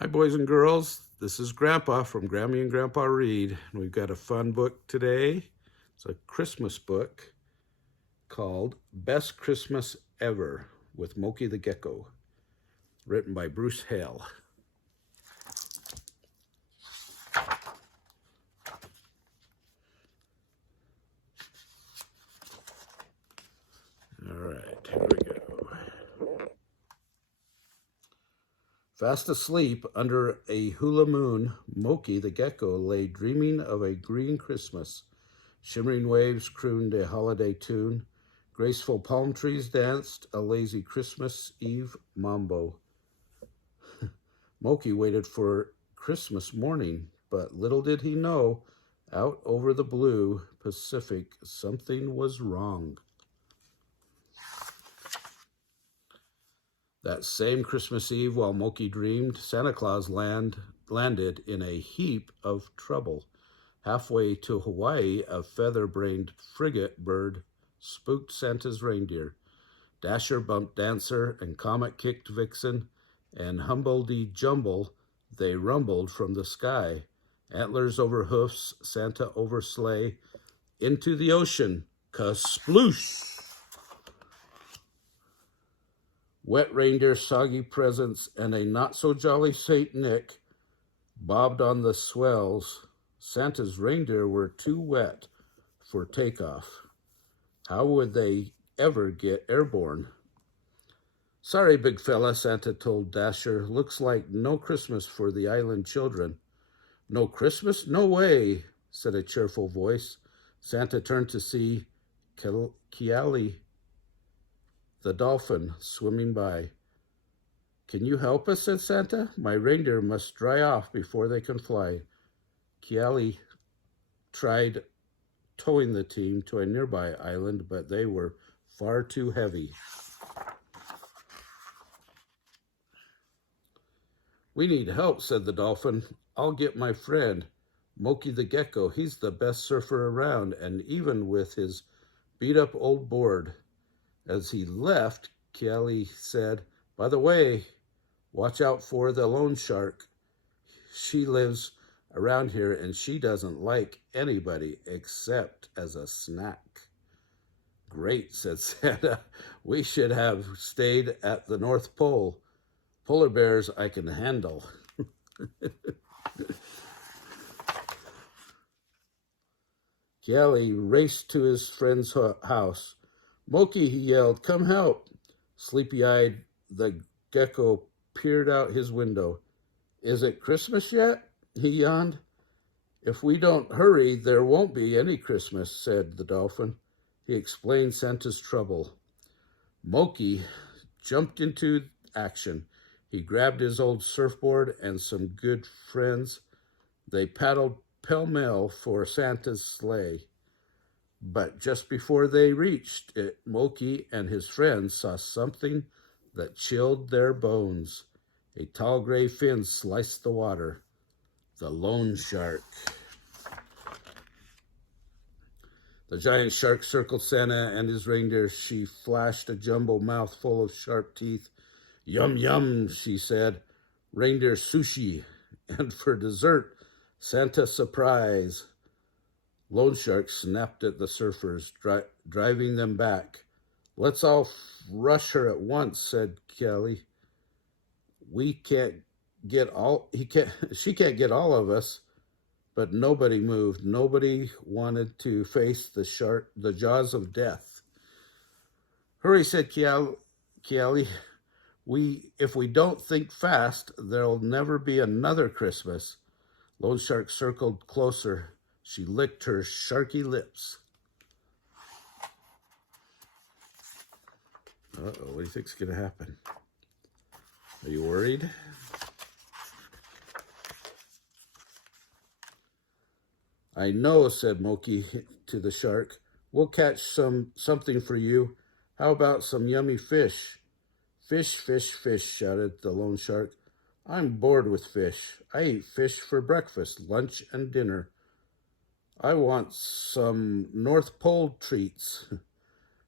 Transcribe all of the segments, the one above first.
Hi, boys and girls. This is Grandpa from Grammy and Grandpa Read, and we've got a fun book today. It's a Christmas book called Best Christmas Ever with Moki the Gecko, written by Bruce Hale. All right, here we go. Fast asleep under a hula moon, Moki the Gecko lay dreaming of a green Christmas. Shimmering waves crooned a holiday tune. Graceful palm trees danced a lazy Christmas Eve mambo. Moki waited for Christmas morning, but little did he know, out over the blue Pacific, something was wrong. That same Christmas Eve, while Moki dreamed, Santa Claus landed in a heap of trouble. Halfway to Hawaii, a feather-brained frigate bird spooked Santa's reindeer. Dasher bumped Dancer, and Comet kicked Vixen, and Humble-de-Jumble they rumbled from the sky. Antlers over hoofs, Santa over sleigh, into the ocean, ka-sploosh! Wet reindeer, soggy presents, and a not-so-jolly Saint Nick bobbed on the swells. Santa's reindeer were too wet for takeoff. How would they ever get airborne? Sorry, big fella, Santa told Dasher. Looks like no Christmas for the island children. No Christmas? No way, said a cheerful voice. Santa turned to see Keali, the dolphin, swimming by. Can you help us, said Santa. My reindeer must dry off before they can fly. Keali tried towing the team to a nearby island, but they were far too heavy. We need help, said the dolphin. I'll get my friend, Moki the Gecko. He's the best surfer around, and even with his beat-up old board. As he left, Keali said, by the way, watch out for the loan shark. She lives around here, and she doesn't like anybody except as a snack. Great, said Santa. We should have stayed at the North Pole. Polar bears I can handle. Keali raced to his friend's house. Moki, he yelled, come help. Sleepy-eyed, the gecko peered out his window. Is it Christmas yet? He yawned. If we don't hurry, there won't be any Christmas, said the dolphin. He explained Santa's trouble. Moki jumped into action. He grabbed his old surfboard and some good friends. They paddled pell-mell for Santa's sleigh. But just before they reached it, Moki and his friends saw something that chilled their bones. A tall gray fin sliced the water. The loan shark. The giant shark circled Santa and his reindeer. She flashed a jumbo mouth full of sharp teeth. Yum, yum, she said. Reindeer sushi. And for dessert, Santa surprise. Loan shark snapped at the surfers, driving them back. Let's all rush her at once, said Kelly. She can't get all of us. But nobody moved. Nobody wanted to face the jaws of death. Hurry, said Keali. If we don't think fast, there'll never be another Christmas. Loan shark circled closer. She licked her sharky lips. Uh-oh, what do you think's going to happen? Are you worried? I know, said Moki to the shark. We'll catch something for you. How about some yummy fish? Fish, fish, fish, shouted the loan shark. I'm bored with fish. I eat fish for breakfast, lunch, and dinner. I want some North Pole treats.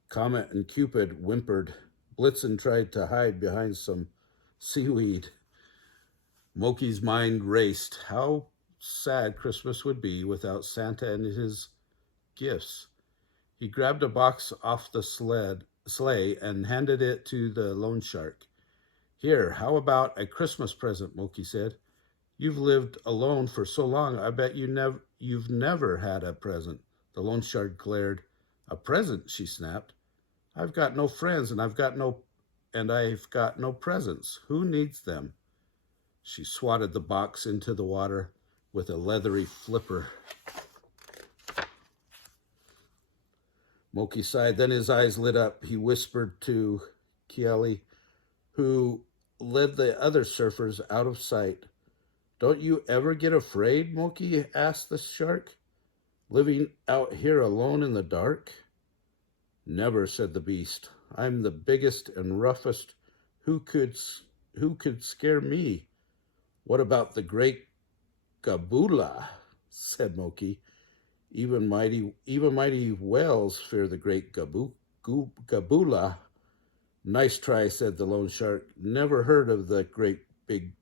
Comet and Cupid whimpered. Blitzen tried to hide behind some seaweed. Moki's mind raced. How sad Christmas would be without Santa and his gifts. He grabbed a box off the sleigh and handed it to the loan shark. Here, how about a Christmas present, Moki said. You've lived alone for so long, I bet you've never had a present. The loan shark glared. A present, she snapped. I've got no friends and I've got no presents. Who needs them? She swatted the box into the water with a leathery flipper. Moki sighed, then his eyes lit up. He whispered to Hale, who led the other surfers out of sight. Don't you ever get afraid, Moki asked the shark, living out here alone in the dark? Never, said the beast. I'm the biggest and roughest. Who could scare me? What about the great Gabula? Said Moki. Even mighty whales fear the great Gabula. Nice try, said the loan shark. Never heard of the great big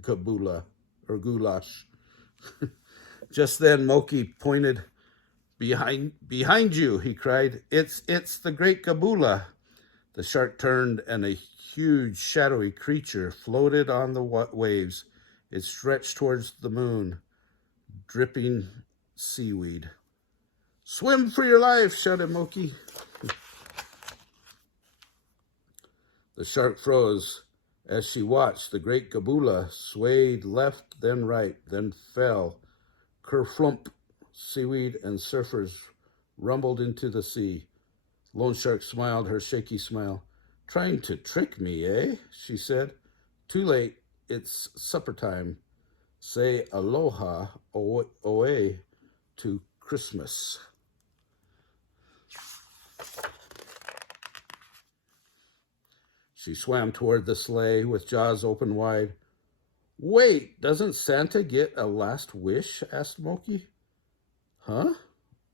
Gabula or goulash. Just then Moki pointed. Behind you, he cried. It's the great Gabula. The shark turned and a huge shadowy creature floated on the waves. It stretched towards the moon, dripping seaweed. Swim for your life, shouted Moki. The shark froze. As she watched, the great Gabula swayed left, then right, then fell. Kerflump, seaweed and surfers rumbled into the sea. Lone Shark smiled her shaky smile. Trying to trick me, eh? She said. Too late. It's supper time. Say aloha oe to Christmas. She swam toward the sleigh with jaws open wide. Wait, doesn't Santa get a last wish? Asked Moki. Huh?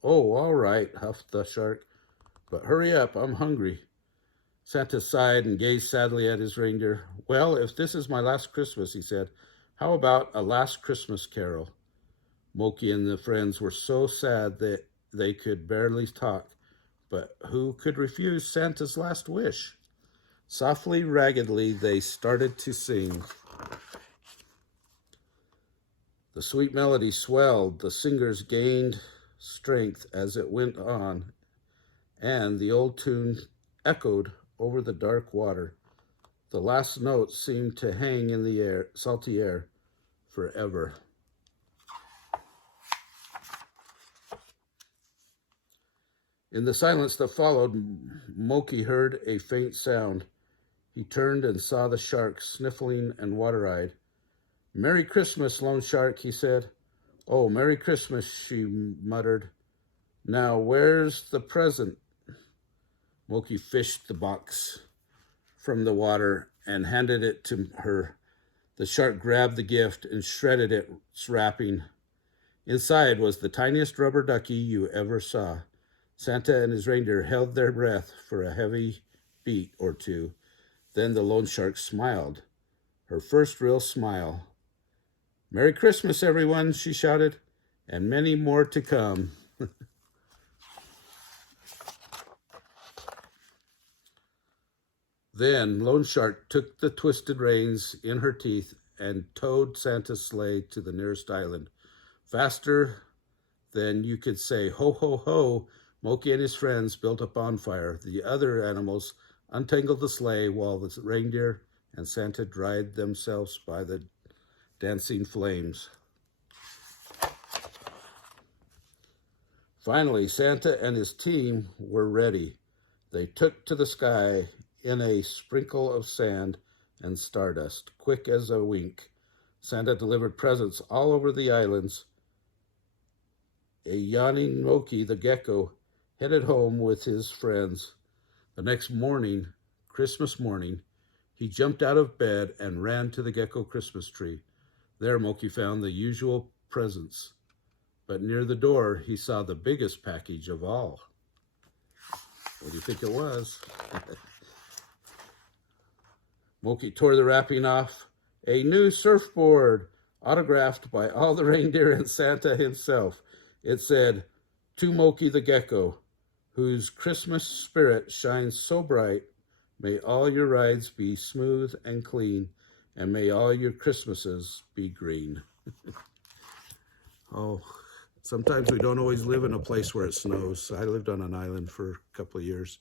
Oh, all right, huffed the shark. But hurry up, I'm hungry. Santa sighed and gazed sadly at his reindeer. Well, if this is my last Christmas, he said, how about a last Christmas carol? Moki and the friends were so sad that they could barely talk. But who could refuse Santa's last wish? Softly, raggedly, they started to sing. The sweet melody swelled, the singers gained strength as it went on, and the old tune echoed over the dark water. The last notes seemed to hang in the air, salty air, forever. In the silence that followed, Moki heard a faint sound. He turned and saw the shark sniffling and water-eyed. Merry Christmas, Lone Shark, he said. Oh, Merry Christmas, she muttered. Now, where's the present? Moki fished the box from the water and handed it to her. The shark grabbed the gift and shredded its wrapping. Inside was the tiniest rubber ducky you ever saw. Santa and his reindeer held their breath for a heavy beat or two. Then the lone shark smiled, her first real smile. Merry Christmas, everyone, she shouted, and many more to come. Then Lone Shark took the twisted reins in her teeth and towed Santa's sleigh to the nearest island. Faster than you could say, ho, ho, ho, Moki and his friends built a bonfire. The other animals untangled the sleigh while the reindeer and Santa dried themselves by the dancing flames. Finally, Santa and his team were ready. They took to the sky in a sprinkle of sand and stardust, quick as a wink. Santa delivered presents all over the islands. A yawning Moki the Gecko headed home with his friends. The next morning, Christmas morning, he jumped out of bed and ran to the gecko Christmas tree. There Moki found the usual presents, but near the door he saw the biggest package of all. What do you think it was? Moki tore the wrapping off a new surfboard autographed by all the reindeer and Santa himself. It said, "To Moki the Gecko, whose Christmas spirit shines so bright, may all your rides be smooth and clean, and may all your Christmases be green." Oh, sometimes we don't always live in a place where it snows. I lived on an island for a couple of years.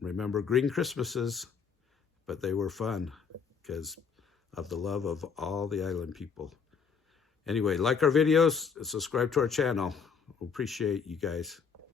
Remember green Christmases, but they were fun because of the love of all the island people. Anyway, like our videos, subscribe to our channel. We appreciate you guys.